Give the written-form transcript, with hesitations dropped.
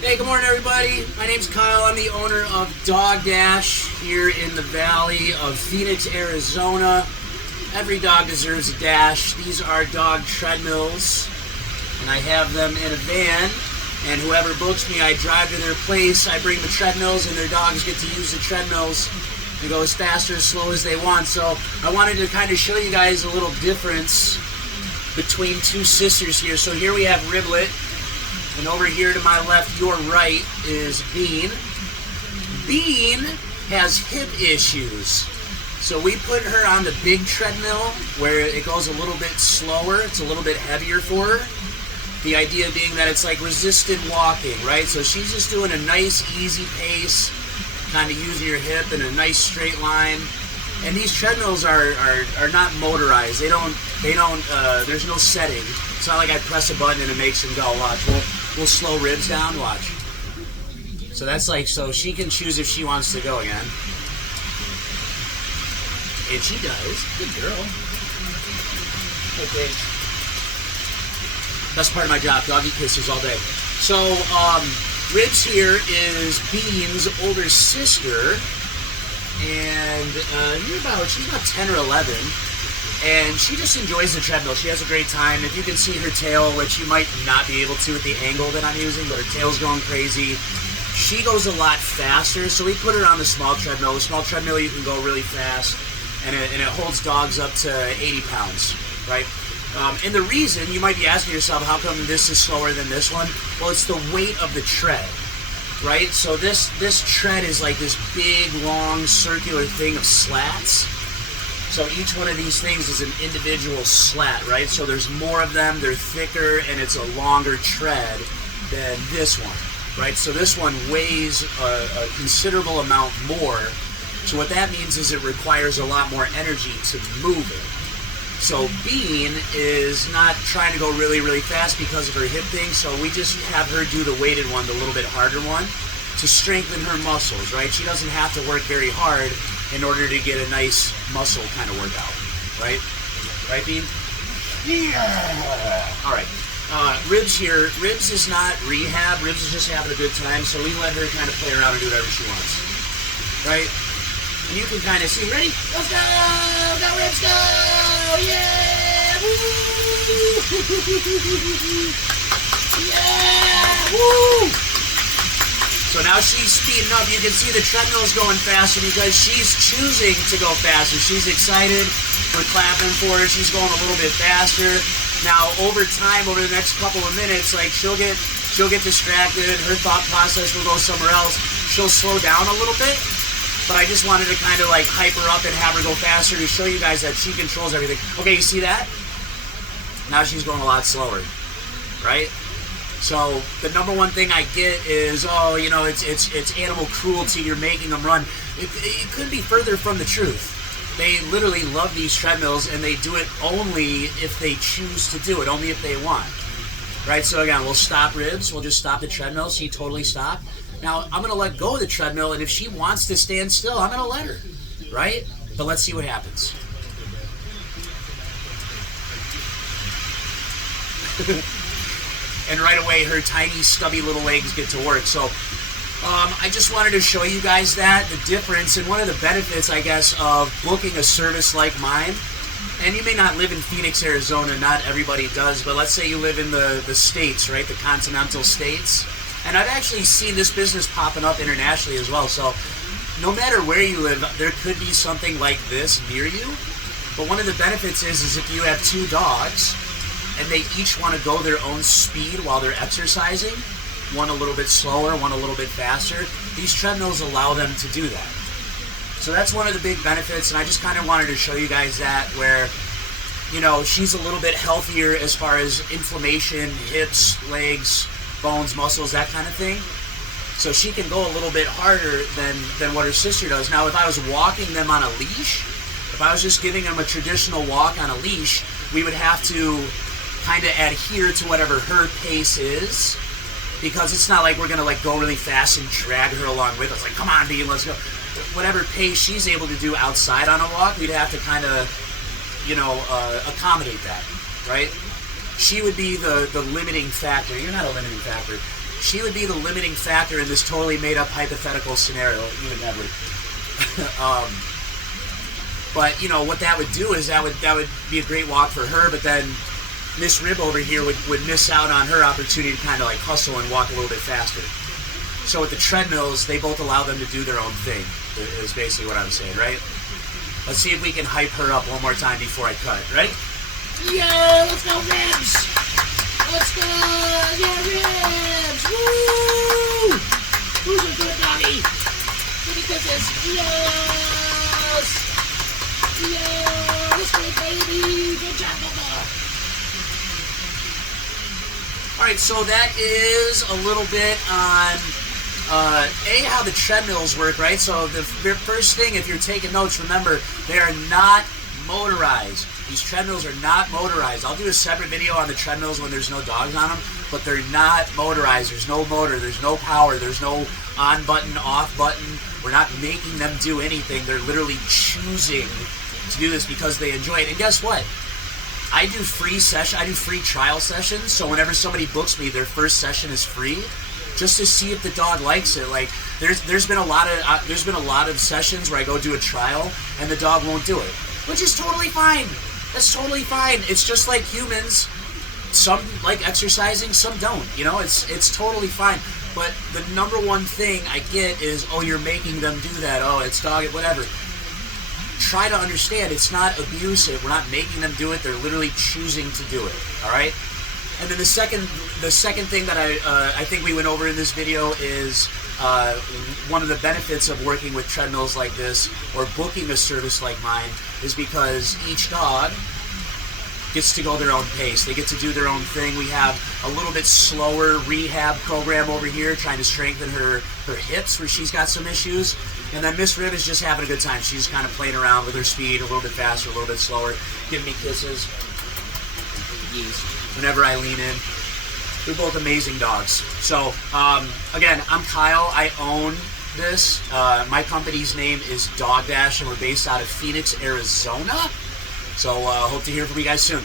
Hey, good morning, everybody. My name's Kyle. I'm the owner of Dog Dash here in the valley of Phoenix, Arizona. Every dog deserves a dash. These are dog treadmills, and I have them in a van. And whoever books me, I drive to their place. I bring the treadmills, and their dogs get to use the treadmills and go as fast or as slow as they want. So I wanted to kind of show you guys a little difference between two sisters here. So here we have Riblet. And over here to my left, your right, is Bean. Bean has hip issues. So we put her on the big treadmill where it goes a little bit slower. It's a little bit heavier for her. The idea being that it's like resisted walking, right? So she's just doing a nice, easy pace, kind of using her hip in a nice straight line. And these treadmills are not motorized. They don't, there's no setting. It's not like I press a button and it makes them go. Watch, we'll slow Ribs down, watch. So that's like, so she can choose if she wants to go again. And she does. Good girl. Okay. Best part of my job, doggy kisses all day. So, Ribs here is Bean's older sister. And she's about 10 or 11. And she just enjoys the treadmill. She has a great time. If you can see her tail, which you might not be able to with the angle that I'm using, but her tail's going crazy. She goes a lot faster, so we put her on the small treadmill. The small treadmill, you can go really fast, and it holds dogs up to 80 pounds, right? And the reason, you might be asking yourself, how come this is slower than this one? Well, it's the weight of the tread, right? So this tread is like this big, long, circular thing of slats. So each one of these things is an individual slat, right? So there's more of them, they're thicker, and it's a longer tread than this one, right? So this one weighs a considerable amount more. So what that means is it requires a lot more energy to move it. So Bean is not trying to go really, really fast because of her hip thing, so we just have her do the weighted one, the little bit harder one, to strengthen her muscles, right? She doesn't have to work very hard in order to get a nice muscle kind of workout, right? Right, Bean? Yeah! All right. Ribs here. Ribs is not rehab. Ribs is just having a good time, so we let her kind of play around and do whatever she wants, right? And you can kind of see, ready? Let's go! Go, Ribs, go! Yeah! Woo! Yeah! Woo! So now she's speeding up. You can see the treadmill's going faster because she's choosing to go faster. She's excited. We're clapping for her. She's going a little bit faster. Now, over time, over the next couple of minutes, like she'll get distracted. Her thought process will go somewhere else. She'll slow down a little bit. But I just wanted to kind of like hype her up and have her go faster to show you guys that she controls everything. Okay, you see that? Now she's going a lot slower, right? So the number one thing I get is, oh, you know, it's animal cruelty. You're making them run. It couldn't be further from the truth. They literally love these treadmills, and they do it only if they choose to do it, only if they want, right? So again, we'll stop Ribs. We'll just stop the treadmill. She totally stopped. Now I'm gonna let go of the treadmill, and if she wants to stand still, I'm gonna let her, right? But let's see what happens. And right away, her tiny, stubby little legs get to work. So I just wanted to show you guys the difference, and one of the benefits, I guess, of booking a service like mine. And you may not live in Phoenix, Arizona. Not everybody does. But let's say you live in the states, right? The continental states. And I've actually seen this business popping up internationally as well. So no matter where you live, there could be something like this near you. But one of the benefits is if you have two dogs, and they each want to go their own speed while they're exercising, one a little bit slower, one a little bit faster, these treadmills allow them to do that. So that's one of the big benefits, and I just kind of wanted to show you guys that, where, you know, she's a little bit healthier as far as inflammation, hips, legs, bones, muscles, that kind of thing. So she can go a little bit harder than what her sister does. Now, if I was walking them on a leash, if I was just giving them a traditional walk on a leash, we would have to kind of adhere to whatever her pace is, because it's not like we're going to like go really fast and drag her along with us. Like, come on, Bean, let's go. Whatever pace she's able to do outside on a walk, we'd have to kind of, you know, accommodate that, right? She would be the limiting factor. You're not a limiting factor. she would be the limiting factor in this totally made up hypothetical scenario. You would never. But you know what that would do is that would be a great walk for her. But then Miss Rib over here would miss out on her opportunity to kind of like hustle and walk a little bit faster. So with the treadmills, they both allow them to do their own thing. Is basically what I'm saying, right? Let's see if we can hype her up one more time before I cut. Ready? Yo, let's go, Ribs! Let's go! Yeah, Ribs! Woo! Who's a good doggy? Kitty kisses! Yes! Yes! Good baby! Good job, Bubba! Alright, so that is a little bit on how the treadmills work, right? So the first thing, if you're taking notes, remember, they are not motorized. These treadmills are not motorized. I'll do a separate video on the treadmills when there's no dogs on them, but they're not motorized. There's no motor, there's no power, there's no on button, off button. We're not making them do anything. They're literally choosing to do this because they enjoy it. And guess what? I do free trial sessions, so whenever somebody books me, their first session is free, just to see if the dog likes it. Like there's been a lot of sessions where I go do a trial and the dog won't do it, which is totally fine. That's totally fine. It's just like humans. Some like exercising, some don't. You know, it's totally fine. But the number one thing I get is, oh, you're making them do that. Oh, it's dog, whatever. Try to understand, it's not abusive. We're not making them do it. They're literally choosing to do it. All right. And then the second thing that I think we went over in this video is one of the benefits of working with treadmills like this or booking a service like mine is because each dog gets to go their own pace. They get to do their own thing. We have a little bit slower rehab program over here trying to strengthen her hips where she's got some issues. And then Miss Rib is just having a good time. She's kind of playing around with her speed, a little bit faster, a little bit slower, giving me kisses whenever I lean in. They're both amazing dogs. So, again, I'm Kyle. I own this. My company's name is Dog Dash, and we're based out of Phoenix, Arizona. So, hope to hear from you guys soon.